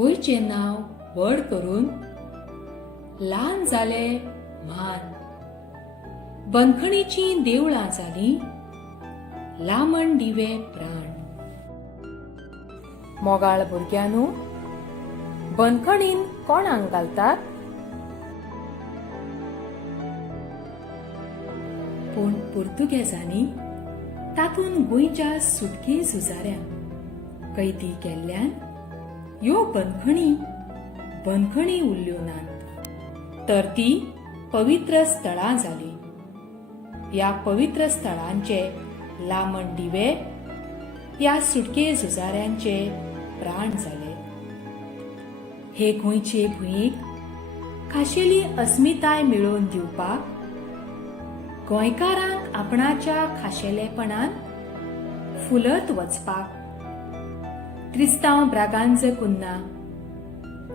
गोंयचें नांव व्हड करून ल्हान जाले म्हान. बंदखणीचीं देवळां जालीं लामण दिवे प्राण. मोगाळ भुरग्यांनो, बंदखणीन कोणाक घालतात? पूण पुर्तुगेजांनी तातूंत गोंयच्या सुटके झुजाऱ्यांक कैदी केल्ल्यान ह्यो बंदखणी उरल्यो नात, तर ती पवित्र स्थळां जालीं. ह्या पवित्र स्थळांचे लामण दिवे ह्या सुटके झुजाऱ्यांचे प्राण जाले. हे गोंयचे भुंयेक खाशेली अस्मिताय मेळोवन दिवपाक गोंयकारांक आपणाच्या खाशेलेपणान फुलत वचपाक त्रिस्तांव ब्रागांझ कुन्ना,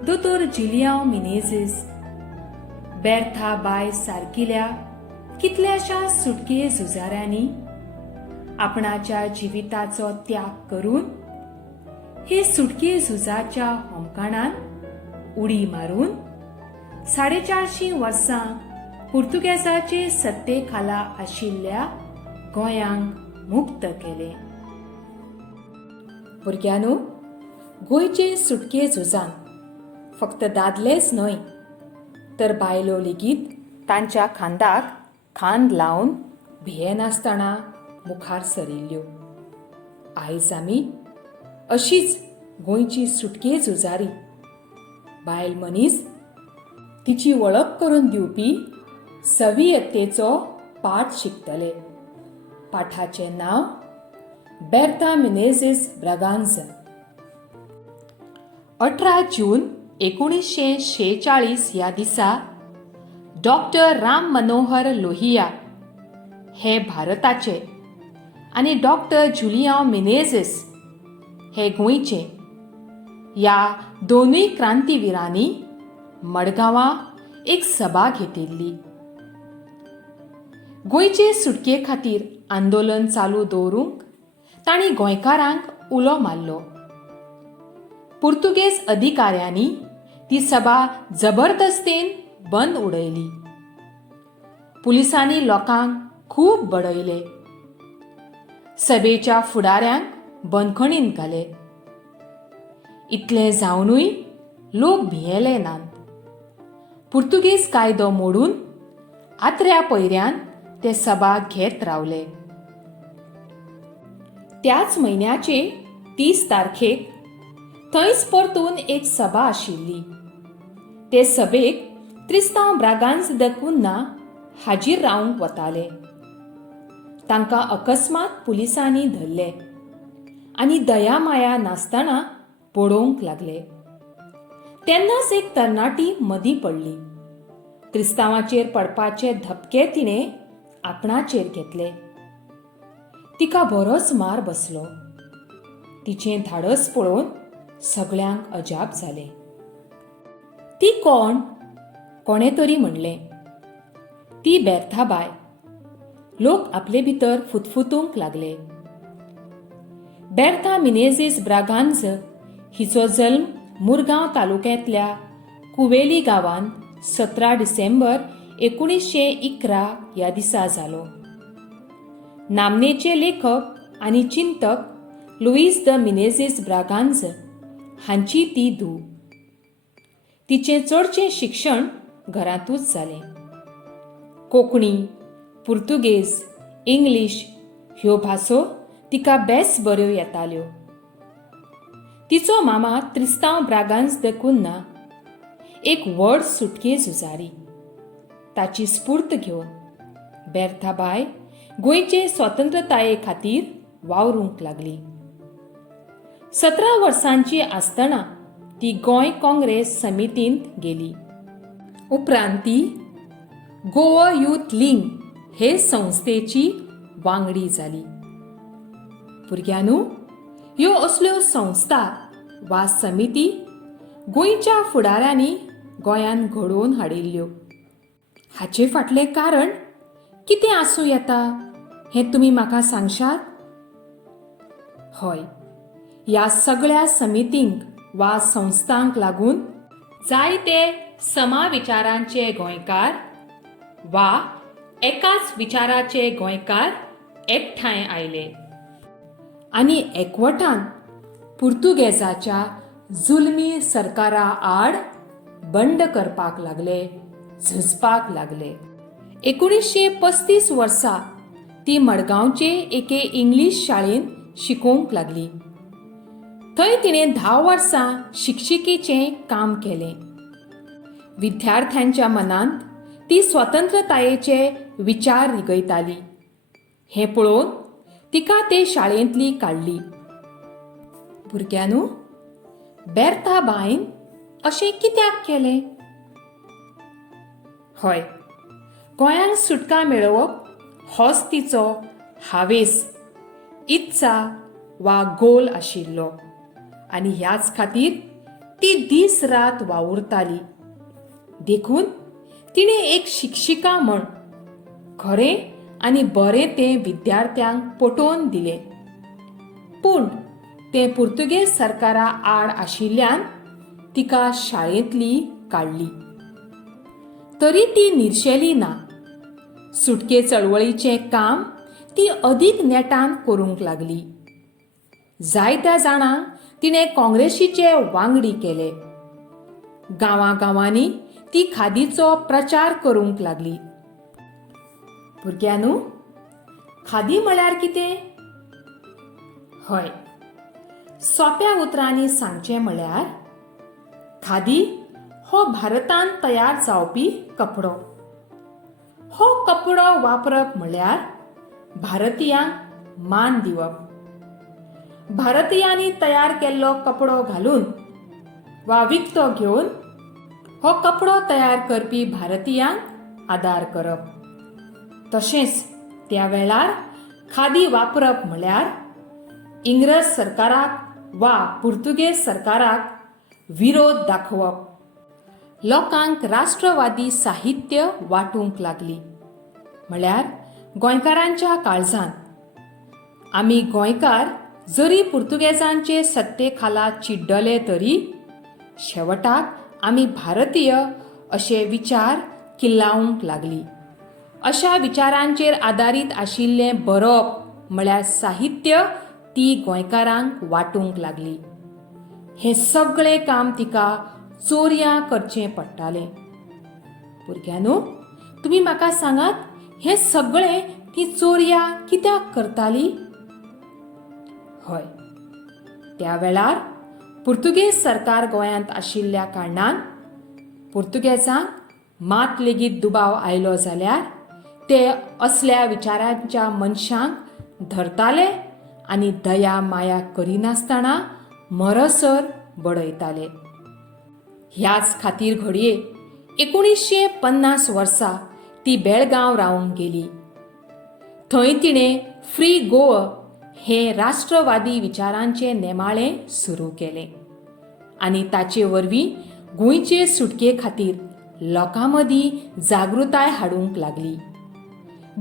दोतोर जुलियांव मिनेझीस, बेर्था बाय सारकिल्या कितल्याशा सुटके झुजाऱ्यांनी आपणाच्या जिविताचो त्याग करून हे सुटके झुजाच्या होमखणान उडी मारून 450 वर्सां पुर्तुगेजाचे सत्ते खाला आशिल्ल्या गोंयांक मुक्त केले. भुरग्यांनो, गोंयचे सुटके झुजान फक्त दादलेच न्हय तर बायलो लेगीत तांच्या खांदाक खांद लावन भियेनासतना मुखार सरिल्ल्यो. आयज आमी अशीच गोंयची सुटके झुजारी बायल मनीस तिची वळख करून दिवपी सवियत्तेचो पाठ शिकतले. पाठाचें नांव बेर्था मिनेझीस ब्रागांझ. 18 जून 1946 ह्या दिसा डॉक्टर राम मनोहर लोहिया हे भारताचे आणि डॉक्टर जुलियांव मिनेझीस हे गोंयचे ह्या दोनूय क्रांतीवीरांनी मडगांवां एक सभा घेतिल्ली. गोंयचे सुटके खातीर आंदोलन चालू दवरूंक तांणी गोंयकारांक उलो मारलो. पुर्तुगेज अधिकाऱ्यांनी ती सभा जबरदस्तेन बंद उडयली. पुलिसांनी लोकांक खूब बडयले. सभेच्या फुडाऱ्यांक बंदखणींत घाले. इतलें जावनूय लोक भियेले नात. पुर्तुगेज कायदो मोडून आत्र्या पयऱ्यान ते सभा घेत रावले. त्याच म्हयन्याचे 30 तारखेक थंयच परतून एक सभा आशिल्ली. ते सभेक त्रिस्तांव ब्रागांझ द कुन्ना हाजीर रावंक वताले. तांकां अकस्मात पुलिसांनी धरले आनी दया माया नासतना पळोवंक लागले. तेन्नाच एक तरणाटी मदीं पडली. त्रिस्तांवाचेर पडपाचे धपके तिणें आपणाचेर घेतले. तिका बरोच मार बसलो. तिचें धाडस पळोवन सगळ्यांक अजाप जालें. ती कोण? कोणे तरी म्हणलें. ती बेर्था बाय. लोक आपले भितर फुतफुतूंक लागले. बेर्था मिनेझीस ब्रागांझ हिचो जल्म मुरगांव तालुक्यांतल्या कुवेली गांवांत 17 डिसेंबर 1911 ह्या दिसा जालो. नामनेचे लेखक आनी चिंतक लुईस द मिनेझीस ब्रागांझ हांची ती धूव. तिचें चडशें शिक्षण घरांतूच जालें. कोंकणी, पुर्तुगेज, इंग्लीश ह्यो भासो तिका बेस बऱ्यो येताल्यो. तिचो मामा त्रिस्तांव ब्रागांझ द कुन्ना एक व्हड सुटके झुजारी. ताची स्फूर्त घेवन बेर्था बाय गोंयचे स्वतंत्रताये खातीर वावरूंक लागली. 17 वर्सांची आसतना ती गोंय काँग्रेस समितींत गेली. उपरांत ती गोवा यूथ लीग हे संस्थेची वांगडी जाली. भुरग्यांनो, ह्यो असल्यो संस्था वा समिती गोंयच्या फुडाऱ्यांनी गोंयांत घडोवन हाडिल्ल्यो. हाचे फाटलें कारण कितें आसूं येता हें तुमी म्हाका सांगशात? हय, ह्या सगळ्या समितींक वा संस्थांक लागून जायते समविचारांचे गोंयकार वा एकाच विचाराचे गोंयकार एकठांय आयले आनी एकवटान पुर्तुगेजाच्या जुलमी सरकारा आड बंड करपाक लागले, झुजपाक लागले. 1935 वर्सा ती मडगांवचे एके इंग्लीश शाळेंत शिकोवंक लागली. थंय तिणें 10 वर्सां शिक्षिकेचें काम केलें. विद्यार्थ्यांच्या मनांत ती स्वतंत्रतायेचे विचार रिगयताली. हें पळोवन तिका ते शाळेंतली काडली. भुरग्यांनो, बेर्था बायन अशें कित्याक केलें? हय, गोंयांक सुटका मेळोवप होच तिचो हावेस, इत्सा वा गोल आशिल्लो आनी ह्याच खातीर ती दीस रात वावुरताली. देखून तिणें एक शिक्षिका म्हण खरें आनी बरें तें विद्यार्थ्यांक पटोवन दिलें. पूण तें पुर्तुगेज सरकारा आड आशिल्ल्यान तिका शाळेंतली काडली. तरी ती निर्शेली ना. सुटके चळवळीचें काम ती अदीक नेटान करूंक लागली. जायत्या जाणांक तिणें काँग्रेसीचे वांगडी केले. गांवांनी ती खादीचो प्रचार करूंक लागली. भुरग्यांनो, खादी म्हळ्यार कितें? हय, सोप्या उतरांनी सांगचें म्हळ्यार खादी हो भारतांत तयार जावपी कपडो. हो कपडो वापरप म्हळ्यार भारतीयांक मान दिवप. भारतीयांनी तयार केल्लो कपडो घालून वा विकतो घेवन हो कपडो तयार करपी भारतीयांक आदार करप. तशेंच त्या वेळार खादी वापरप म्हळ्यार इंग्रज सरकाराक वा पुर्तुगेज सरकाराक विरोध दाखोवप. लोकांक राष्ट्रवादी साहित्य वाटूंक लागली. म्हळ्यार गोंयकारांच्या काळजांत आमी गोंयकार जरी पुर्तुगेजांचे सत्ते खाला चिड्डले तरी शेवटाक आमी भारतीय अशे विचार किल्लावंक लागली. अशा विचारांचेर आदारीत आशिल्लें बरोवप म्हळ्यार साहित्य ती गोंयकारांक वाटूंक लागली. हें सगळें काम तिका चोरयां करचें पडटालें. भुरग्यांनो, तुमी म्हाका सांगात, हें सगळें ती चोरयां कित्याक करताली? हय, त्या वेळार पुर्तुगेज सरकार गोंयांत आशिल्ल्या कारणान पुर्तुगेजांक मात लेगीत दुबाव आयलो जाल्यार ते असल्या विचारांच्या मनशांक धरताले आनी दया माया करिनासतना मरसर बडयताले. ह्याच खातीर घडये 1950 वर्सा ती बेळगांव रावूंक गेली. थंय तिणें फ्री गोवा हें राष्ट्रवादी विचारांचें नेमाळें सुरू केलें आनी ताचे वरवीं गोंयचे सुटके खातीर लोकां मदीं जागृताय हाडूंक लागली.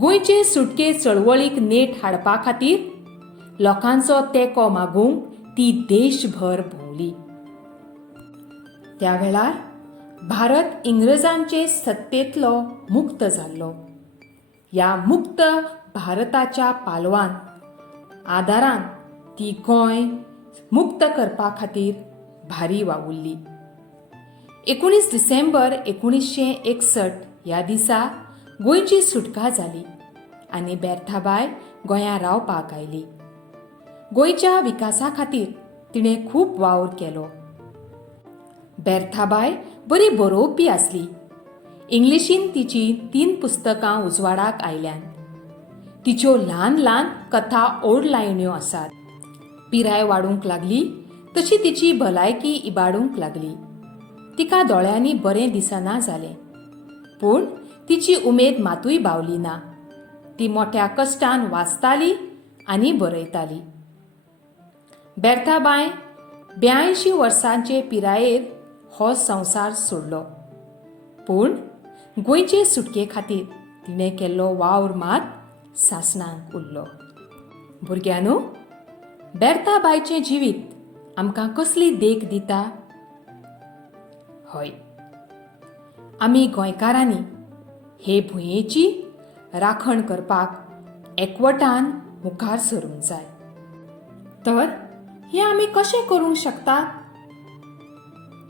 गोंयचे सुटके चळवळीक नेट हाडपा खातीर लोकांचो तेंको मागूंक ती देशभर भोंवली. त्या वेळार भारत इंग्रजांचे सत्तेंतलो मुक्त जाल्लो. ह्या मुक्त भारताच्या पालवान आदारान ती गोंय मुक्त करपा खातीर भारी वावुरली. 19 डिसेंबर 1961 ह्या दिसा गोंयची सुटका जाली आनी बेर्थाबाय गोंयांत रावपाक आयली. गोंयच्या विकासा खातीर तिणें खूब वावर केलो. बेर्थाबाय बरी बरोवपी आसली. इंग्लिशीन तिची 3 पुस्तकां उजवाडाक आयल्यान. तिच्यो ल्हान ल्हान कथा ओडलायण्यो आसात. पिराय वाडूंक लागली तशी तिची भलायकी इबाडूंक लागली. तिका दोळ्यांनी बरें दिसना जालें. पूण तिची उमेद मातूय बावली ना. ती मोठ्या कश्टान वाचताली आनी बरयताली. बेर्थाबाय 82 वर्सांचे पिरायेर हो संवसार सोडलो. पूण गोंयचे सुटके खातीर तिणें केल्लो वावर मात सासणांक उरलो. भुरग्यांनो, बेर्थाबायचें जिवीत आमकां कसली देख दिता? हय, आमी गोंयकारांनी हे भुंयेची राखण करपाक एकवटान मुखार सरूंक जाय. तर हें आमी कशें करूंक शकतात?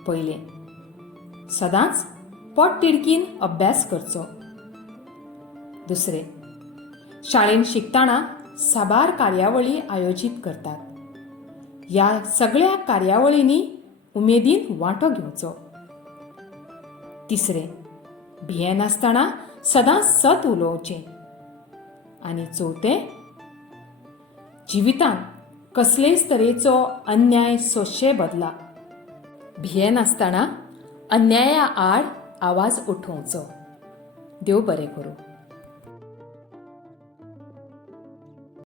पयलें, सदांच पोटतिडकीन अभ्यास करचो. दुसरें, शाळेंत शिकतना साबार कार्यावळी आयोजीत करतात. ह्या सगळ्या कार्यावळींनी उमेदीन वांटो घेवचो. तिसरें, भियेनासतना सदांच सत उलोवचें. आनी चवथें, जिवितांत कसलेच तरेचो अन्याय सोंसचे बदला भियेनासतना अन्याया आड आवाज उठोवचो. देव बरें करूं.